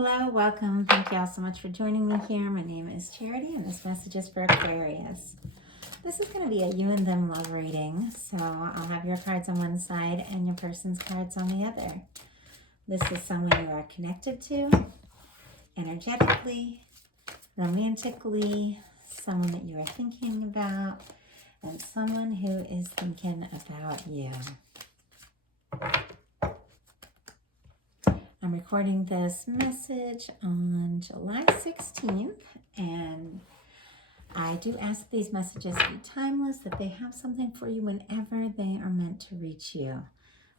Hello, welcome. Thank you all so much for joining me here. My name is Charity, and this message is for Aquarius. This is going to be a you and them love reading, so I'll have your cards on one side and your person's cards on the other. This is someone you are connected to, energetically, romantically, someone that you are thinking about, and someone who is thinking about you. I'm recording this message on July 16th, and I do ask that these messages be timeless, that they have something for you whenever they are meant to reach you.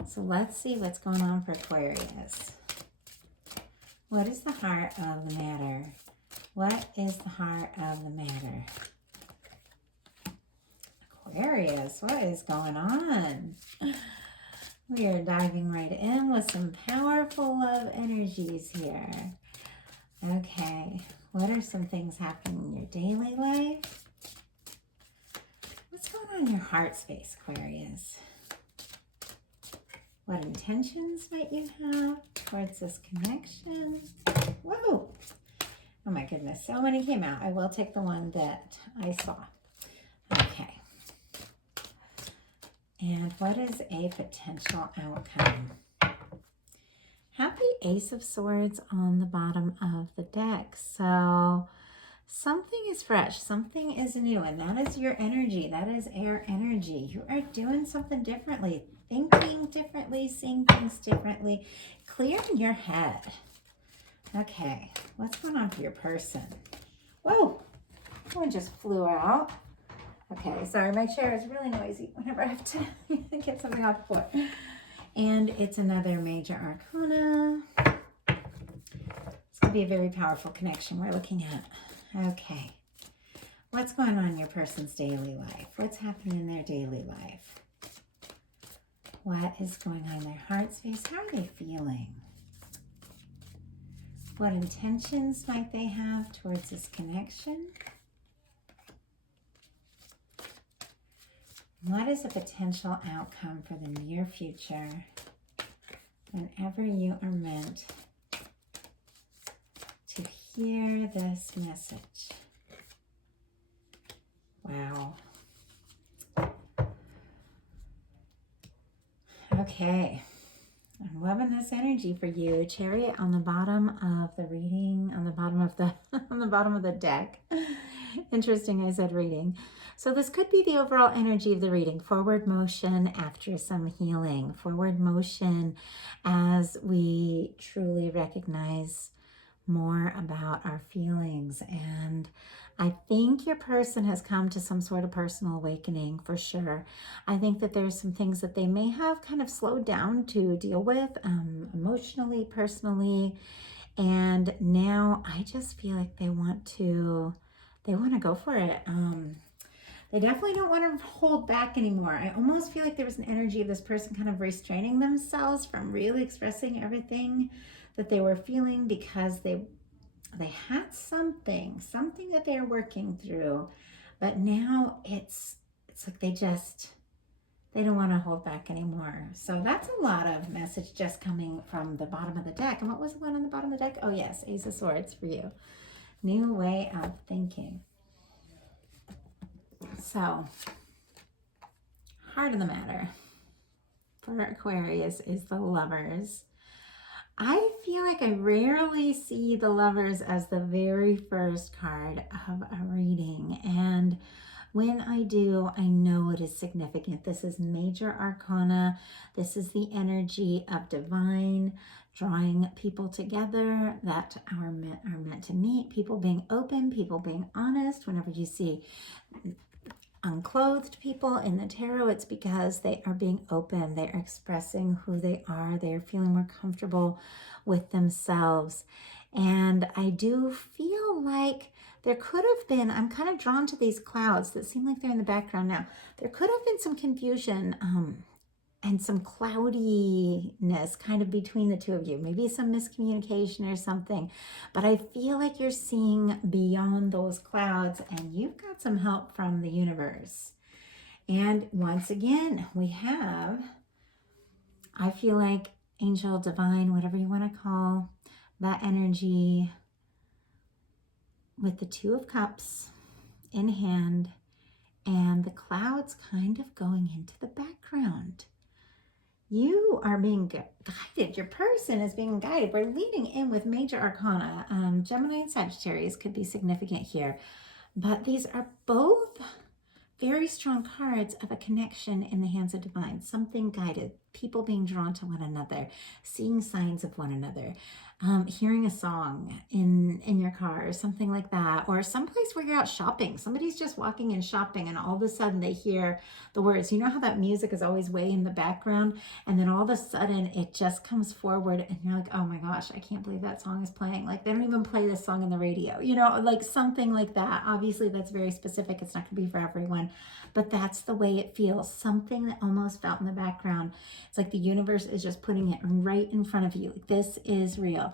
So let's see what's going on for Aquarius. What is the heart of the matter? What is the heart of the matter? Aquarius, what is going on? We are diving right in with some powerful love energies here. Okay, what are some things happening in your daily life? What's going on in your heart space, Aquarius? What intentions might you have towards this connection? Whoa! Oh my goodness, so many came out. I will take the one that I saw. Okay. And what is a potential outcome? Happy Ace of Swords on the bottom of the deck. So something is fresh, something is new, and that is your energy. That is air energy. You are doing something differently, thinking differently, seeing things differently, clearing your head. Okay, what's going on for your person? Whoa, one just flew out. Okay, sorry, my chair is really noisy whenever I have to get something off the floor. And it's another major arcana. It's going to be a very powerful connection we're looking at. Okay, what's going on in your person's daily life? What's happening in their daily life? What is going on in their heart space? How are they feeling? What intentions might they have towards this connection? What is a potential outcome for the near future whenever you are meant to hear this message? Wow. Okay. I'm loving this energy for you. Chariot on the bottom of the reading, on the bottom of the on the bottom of the deck. Interesting, I said reading. So this could be the overall energy of the reading. Forward motion after some healing. Forward motion as we truly recognize more about our feelings. And I think your person has come to some sort of personal awakening for sure. I think that there's some things that they may have kind of slowed down to deal with emotionally, personally. And now I just feel like they want to go for it. They definitely don't want to hold back anymore. I almost feel like there was an energy of this person kind of restraining themselves from really expressing everything that they were feeling because they had something that they're working through. But now it's like they don't want to hold back anymore. So that's a lot of message just coming from the bottom of the deck. And what was the one on the bottom of the deck? Oh yes, Ace of Swords for you. New way of thinking. So, heart of the matter for Aquarius is the Lovers. I feel like I rarely see the Lovers as the very first card of a reading. And when I do, I know it is significant. This is major arcana. This is the energy of divine, drawing people together that are meant to meet, people being open, people being honest. Whenever you see unclothed people in the tarot, it's because they are being open, they are expressing who they are, they are feeling more comfortable with themselves. And I do feel like there could have been, I'm kind of drawn to these clouds that seem like they're in the background now. There could have been some confusion and some cloudiness kind of between the two of you, maybe some miscommunication or something. But I feel like you're seeing beyond those clouds and you've got some help from the universe. And once again, we have, I feel like angel, divine, whatever you want to call, that energy with the Two of Cups in hand and the clouds kind of going into the background. You are being guided. Your person is being guided. We're leading in with major arcana. Gemini and Sagittarius could be significant here, but these are both very strong cards of a connection in the hands of divine, something guided, people being drawn to one another, seeing signs of one another, hearing a song in your car or something like that, or someplace where you're out shopping. Somebody's just walking and shopping and all of a sudden they hear the words. You know how that music is always way in the background and then all of a sudden it just comes forward and you're like, oh my gosh, I can't believe that song is playing. Like they don't even play this song on the radio, you know, like something like that. Obviously that's very specific. It's not gonna be for everyone, but that's the way it feels. Something that almost felt in the background. It's like the universe is just putting it right in front of you. This is real.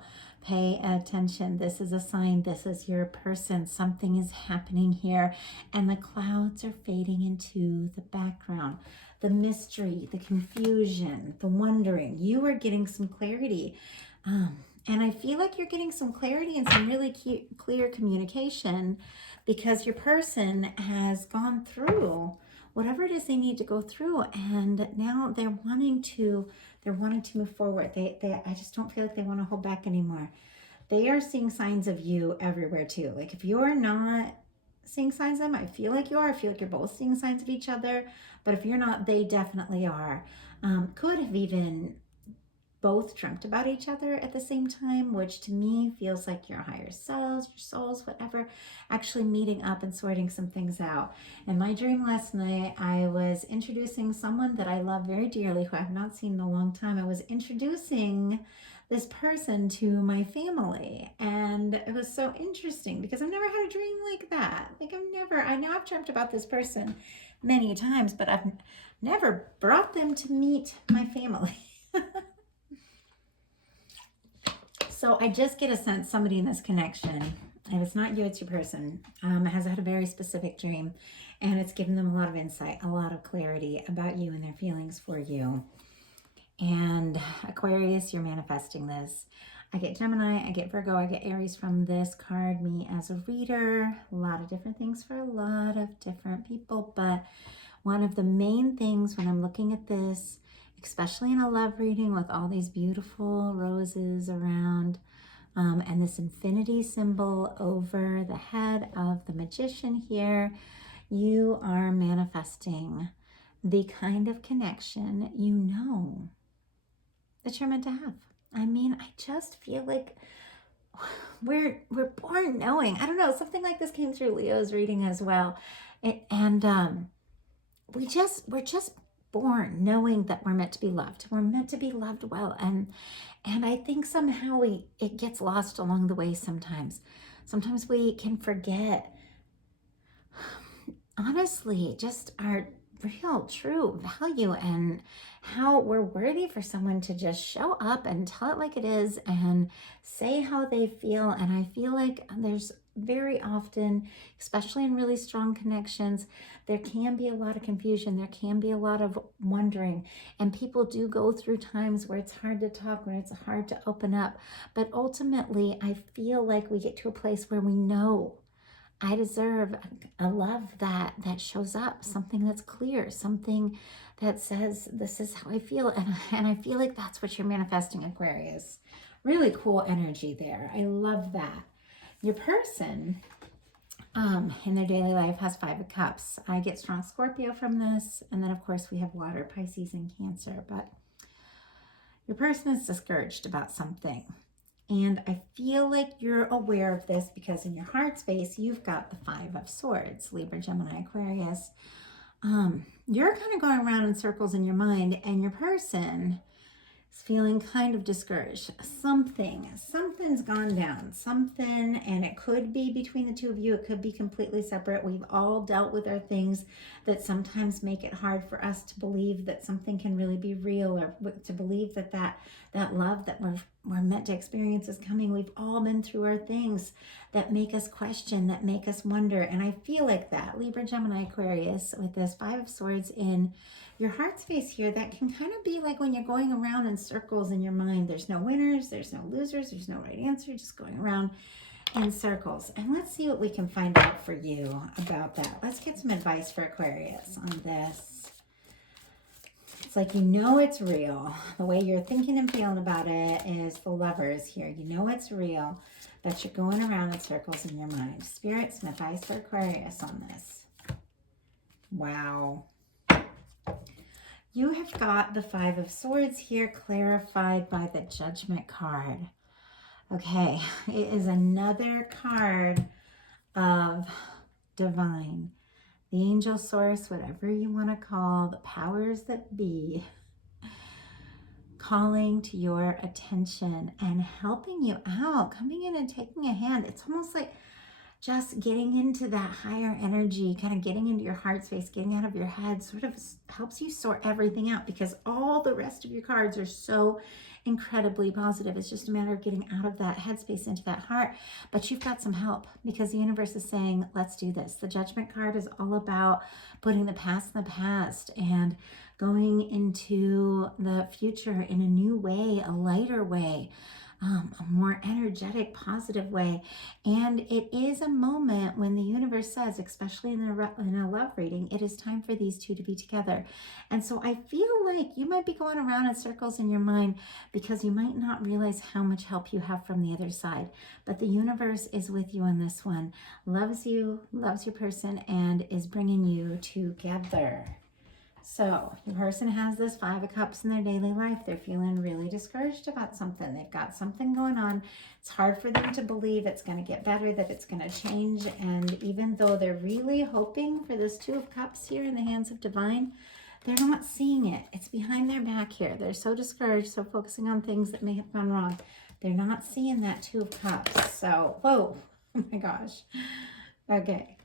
Pay attention. This is a sign. This is your person. Something is happening here. And the clouds are fading into the background. The mystery, the confusion, the wondering. You are getting some clarity. And I feel like you're getting some clarity and some really clear communication because your person has gone through whatever it is they need to go through, and now they're wanting to move forward. I just don't feel like they want to hold back anymore. They are seeing signs of you everywhere too. Like if you're not seeing signs of them, I feel like you are. I feel like you're both seeing signs of each other, but if you're not, they definitely are. Could have even both dreamt about each other at the same time, which to me feels like your higher selves, your souls, whatever, actually meeting up and sorting some things out. In my dream last night, I was introducing someone that I love very dearly, who I have not seen in a long time. I was introducing this person to my family, and it was so interesting because I've never had a dream like that. Like I know I've dreamt about this person many times, but I've never brought them to meet my family. So I just get a sense somebody in this connection, if it's not you, it's your person, has had a very specific dream, and it's given them a lot of insight, a lot of clarity about you and their feelings for you. And Aquarius, you're manifesting this. I get Gemini, I get Virgo, I get Aries from this card, me as a reader. A lot of different things for a lot of different people, but one of the main things when I'm looking at this, especially in a love reading with all these beautiful roses around, and this infinity symbol over the head of the magician here, you are manifesting the kind of connection you know that you're meant to have. I mean, I just feel like we're born knowing. I don't know, something like this came through Leo's reading as well. We're just born knowing that we're meant to be loved. We're meant to be loved well. And I think somehow it gets lost along the way sometimes. Sometimes we can forget, honestly, just our real, true value and how we're worthy for someone to just show up and tell it like it is and say how they feel. And I feel like there's very often, especially in really strong connections, there can be a lot of confusion. There can be a lot of wondering. And people do go through times where it's hard to talk, where it's hard to open up. But ultimately, I feel like we get to a place where we know I deserve a love that shows up, something that's clear, something that says, this is how I feel. And I feel like that's what you're manifesting, Aquarius. Really cool energy there. I love that. Your person in their daily life has 5 of Cups. I get strong Scorpio from this. And then, of course, we have water, Pisces, and Cancer. But your person is discouraged about something. And I feel like you're aware of this because in your heart space, you've got the 5 of Swords, Libra, Gemini, Aquarius. You're kind of going around in circles in your mind, and your person is feeling kind of discouraged. Something's gone down, and it could be between the two of you. It could be completely separate. We've all dealt with our things that sometimes make it hard for us to believe that something can really be real, or to believe that that love that we're meant to experience is coming. We've all been through our things that make us question, that make us wonder. And I feel like that, Libra, Gemini, Aquarius, with this Five of Swords in your heart space here, that can kind of be like when you're going around in circles in your mind. There's no winners, there's no losers, there's no right answer, just going around in circles. And let's see what we can find out for you about that. Let's get some advice for Aquarius on this. It's like, you know it's real. The way you're thinking and feeling about it is the Lovers here. You know it's real, but you're going around in circles in your mind. Spirit, some advice for Aquarius on this. Wow. You have got the Five of Swords here clarified by the Judgment card. Okay, it is another card of divine. The angel source, whatever you want to call the powers that be, calling to your attention and helping you out, coming in and taking a hand. It's almost like just getting into that higher energy, kind of getting into your heart space, getting out of your head, sort of helps you sort everything out, because all the rest of your cards are so incredibly positive. It's just a matter of getting out of that headspace into that heart. But you've got some help, because the universe is saying, let's do this. The Judgment card is all about putting the past in the past and going into the future in a new way, a lighter way, a more energetic, positive way. And it is a moment when the universe says, especially in a love reading, it is time for these two to be together. And so I feel like you might be going around in circles in your mind because you might not realize how much help you have from the other side. But the universe is with you on this one, loves you, loves your person, and is bringing you together. So your person has this Five of Cups in their daily life. They're feeling really discouraged about something. They've got something going on. It's hard for them to believe it's going to get better, that it's going to change. And even though they're really hoping for this Two of Cups here in the hands of divine, they're not seeing it. It's behind their back here. They're so discouraged, so focusing on things that may have gone wrong. They're not seeing that Two of Cups. So, whoa, oh my gosh. Okay.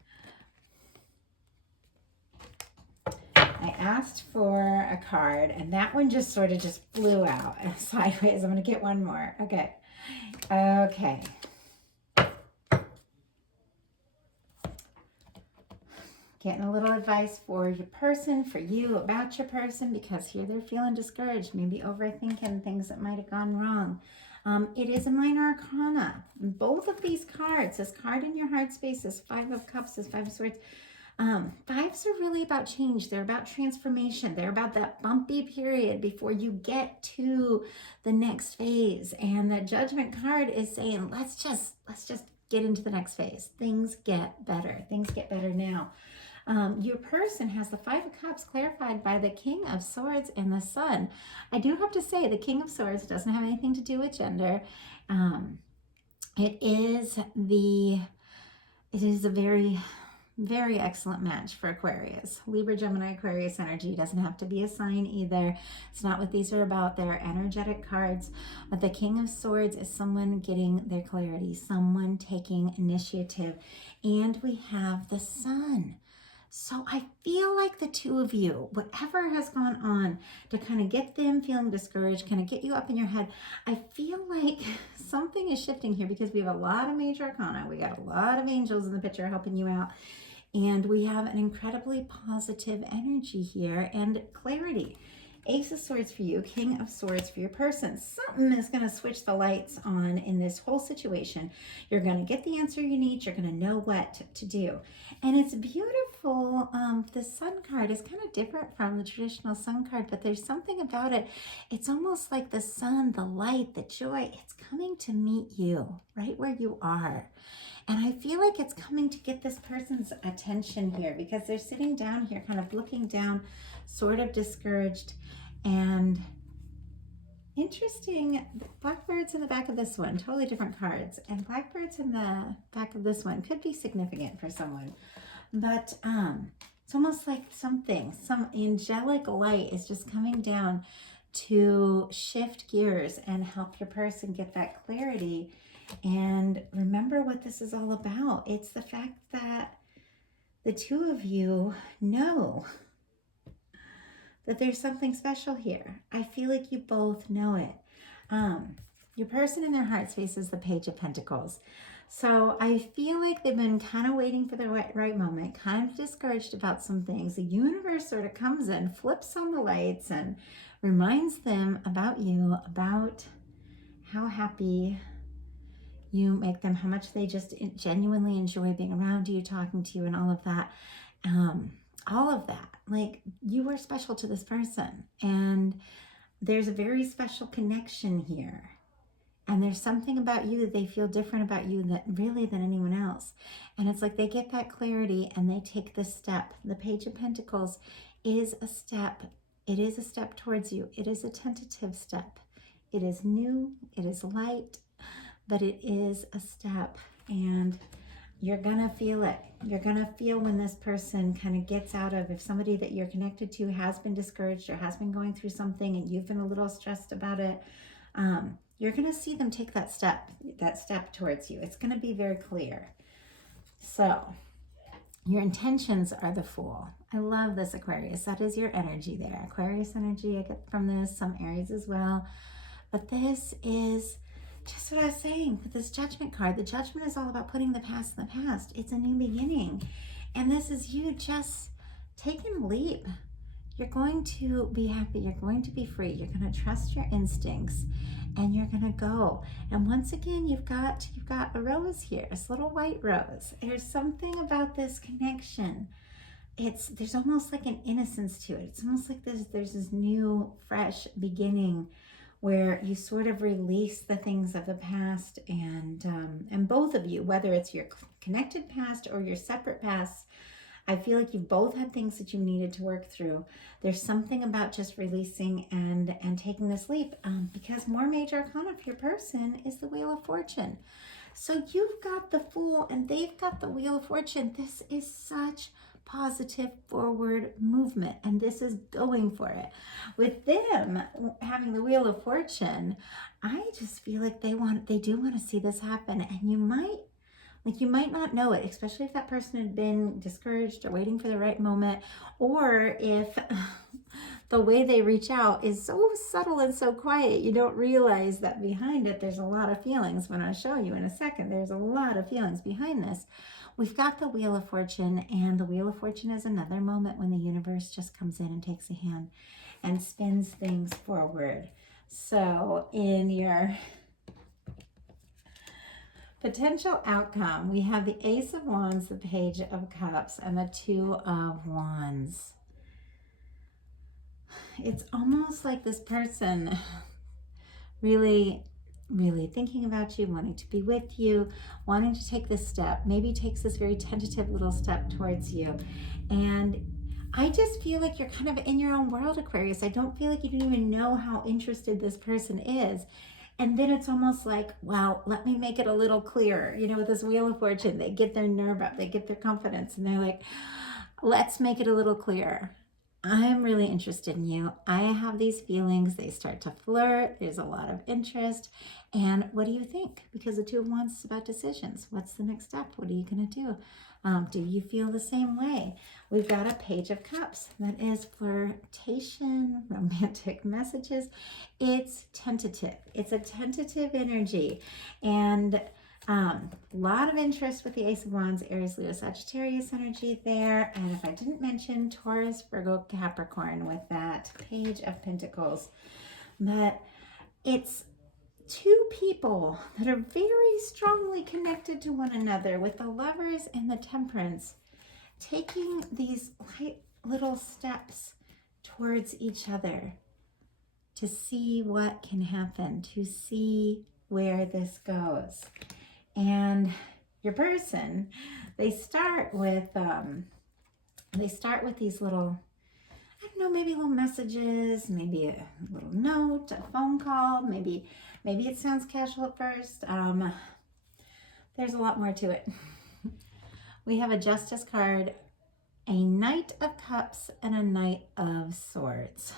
I asked for a card, and that one just sort of just flew out sideways. I'm going to get one more. Okay. Okay. Getting a little advice for your person, for you, about your person, because here they're feeling discouraged, maybe overthinking things that might have gone wrong. It is a minor arcana. Both of these cards, this card in your heart space, this Five of Cups, this Five of Swords, fives are really about change. They're about transformation. They're about that bumpy period before you get to the next phase. And the Judgment card is saying, let's just get into the next phase. Things get better. Things get better now. Your person has the Five of Cups clarified by the King of Swords and the Sun. I do have to say the King of Swords doesn't have anything to do with gender. It is a very excellent match for Aquarius. Libra, Gemini, Aquarius energy doesn't have to be a sign either. It's not what these are about. They're energetic cards. But the King of Swords is someone getting their clarity, someone taking initiative. And we have the Sun. So I feel like the two of you, whatever has gone on to kind of get them feeling discouraged, kind of get you up in your head, I feel like something is shifting here, because we have a lot of major arcana. We got a lot of angels in the picture helping you out. And we have an incredibly positive energy here and clarity. Ace of Swords for you, King of Swords for your person. Something is going to switch the lights on in this whole situation. You're going to get the answer you need. You're going to know what to do. And it's beautiful. The Sun card is kind of different from the traditional Sun card, but there's something about it. It's almost like the sun, the light, the joy. It's coming to meet you right where you are. And I feel like it's coming to get this person's attention here, because they're sitting down here kind of looking down, sort of discouraged. And interesting, blackbirds in the back of this one, totally different cards. And blackbirds in the back of this one could be significant for someone. But it's almost like some angelic light is just coming down to shift gears and help your person get that clarity. And remember what this is all about. It's the fact that the two of you know that there's something special here. I feel like you both know it. Your person in their heart space is the Page of Pentacles. So I feel like they've been kind of waiting for the right moment, kind of discouraged about some things. The universe sort of comes in, flips on the lights, and reminds them about you, about how happy you make them, how much they just genuinely enjoy being around you, talking to you, and all of that. All of that. Like, you are special to this person, and there's a very special connection here. And there's something about you that they feel different about you than anyone else. And it's like they get that clarity and they take this step. The Page of Pentacles is a step. It is a step towards you. It is a tentative step. It is new. It is light. But it is a step. And you're going to feel it. You're going to feel when this person kind of gets out of, if somebody that you're connected to has been discouraged or has been going through something and you've been a little stressed about it, you're going to see them take that step towards you. It's going to be very clear. So your intentions are the Fool. I love this, Aquarius. That is your energy there. Aquarius energy, I get from this, some Aries as well. But this is just what I was saying with this Judgment card. The Judgment is all about putting the past in the past. It's a new beginning. And this is you just taking a leap. You're going to be happy. You're going to be free. You're going to trust your instincts. And you're going to go. And once again, you've got a rose here, this little white rose. There's something about this connection. There's almost like an innocence to it. It's almost like there's this new, fresh beginning where you sort of release the things of the past, and both of you, whether it's your connected past or your separate past, I feel like you've both had things that you needed to work through. There's something about just releasing and taking this leap, because more major arcana for your person is the Wheel of Fortune. So you've got the Fool and they've got the Wheel of Fortune. This is such positive forward movement, and this is going for it. With them having the Wheel of Fortune, I just feel like they do want to see this happen, and you might not know it, especially if that person had been discouraged or waiting for the right moment, or if the way they reach out is so subtle and so quiet, you don't realize that behind it there's a lot of feelings. When I show you in a second, there's a lot of feelings behind this. We've got the Wheel of Fortune, and the Wheel of Fortune is another moment when the universe just comes in and takes a hand and spins things forward. So in your potential outcome, we have the Ace of Wands, the Page of Cups, and the Two of Wands. It's almost like this person really thinking about you, wanting to be with you, wanting to take this step, maybe takes this very tentative little step towards you. And I just feel like you're kind of in your own world, Aquarius. I don't feel like you didn't even know how interested this person is. And then it's almost like, well, let me make it a little clearer. You know, with this Wheel of Fortune, they get their nerve up, they get their confidence, and they're like, let's make it a little clearer. I'm really interested in you. I have these feelings. They start to flirt. There's a lot of interest. And what do you think? Because the Two of Wands is about decisions. What's the next step? What are you going to do? Do you feel the same way? We've got a Page of Cups. That is flirtation, romantic messages. It's tentative. It's a tentative energy. And a lot of interest with the Ace of Wands, Aries, Leo, Sagittarius energy there. And if I didn't mention Taurus, Virgo, Capricorn with that Page of Pentacles. But it's two people that are very strongly connected to one another, with the Lovers and the Temperance, taking these light little steps towards each other to see what can happen, to see where this goes. And your person, they start with these little, I don't know, maybe little messages, maybe a little note, a phone call, maybe it sounds casual at first. There's a lot more to it. We have a Justice card, a Knight of Cups, and a Knight of Swords.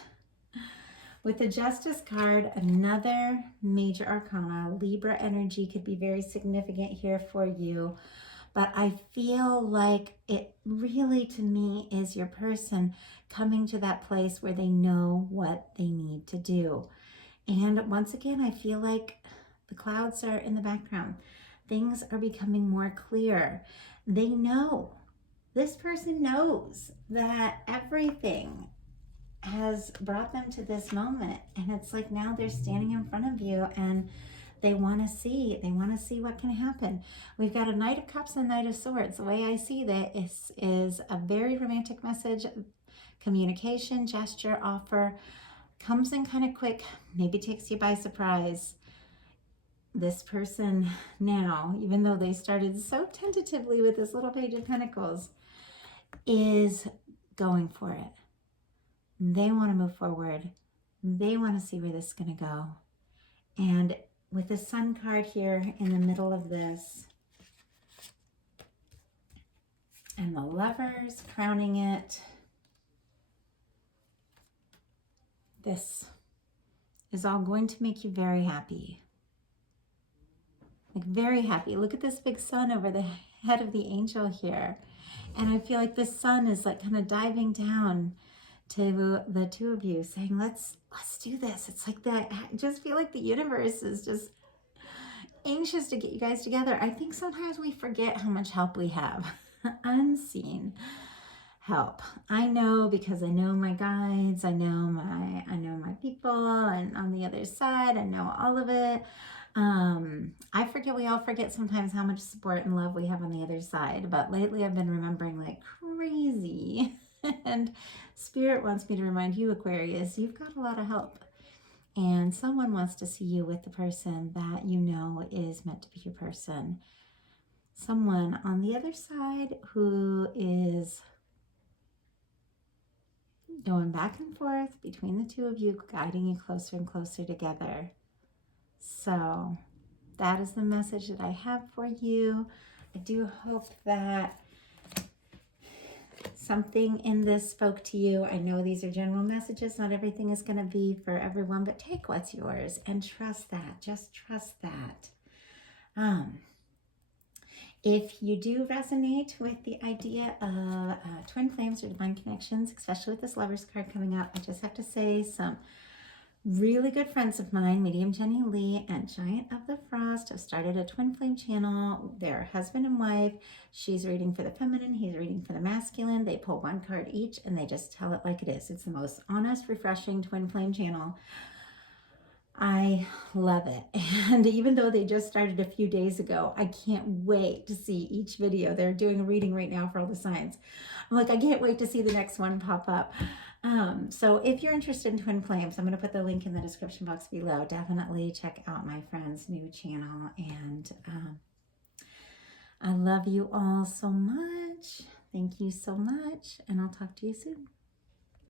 With the Justice card, another major arcana. Libra energy could be very significant here for you. But I feel like it really, to me, is your person coming to that place where they know what they need to do. And once again, I feel like the clouds are in the background. Things are becoming more clear. They know, this person knows that everything has brought them to this moment. And it's like now they're standing in front of you and they want to see what can happen. We've got a Knight of Cups and Knight of Swords. The way I see that is a very romantic message, communication, gesture, offer, comes in kind of quick, maybe takes you by surprise. This person now, even though they started so tentatively with this little Page of Pentacles, is going for it. They want to move forward. They want to see where this is going to go. And with the Sun card here in the middle of this, and the Lovers crowning it, this is all going to make you very happy. Like very happy. Look at this big sun over the head of the angel here. And I feel like the sun is like kind of diving down to the two of you saying, let's do this. It's like that. I just feel like the universe is just anxious to get you guys together. I think sometimes we forget how much help we have. Unseen help. I know, because I know my guides, I know my people, and on the other side, I know all of it. We all forget sometimes how much support and love we have on the other side, but lately I've been remembering like crazy. And Spirit wants me to remind you, Aquarius, you've got a lot of help. And someone wants to see you with the person that you know is meant to be your person. Someone on the other side who is going back and forth between the two of you, guiding you closer and closer together. So that is the message that I have for you. I do hope that something in this spoke to you. I know these are general messages. Not everything is going to be for everyone, but take what's yours and trust that. Just trust that. If you do resonate with the idea of twin flames or divine connections, especially with this Lovers card coming up, I just have to say some really good friends of mine, Medium Jenny Lee and GiantoftheFrost, have started a twin flame channel. They're husband and wife. She's reading for the feminine. He's reading for the masculine. They pull one card each and they just tell it like it is. It's the most honest, refreshing twin flame channel. I love it. And even though they just started a few days ago, I can't wait to see each video. They're doing a reading right now for all the signs. I'm like, I can't wait to see the next one pop up. So if you're interested in twin flames, I'm going to put the link in the description box below. Definitely check out my friend's new channel. And I love you all so much. Thank you so much. And I'll talk to you soon.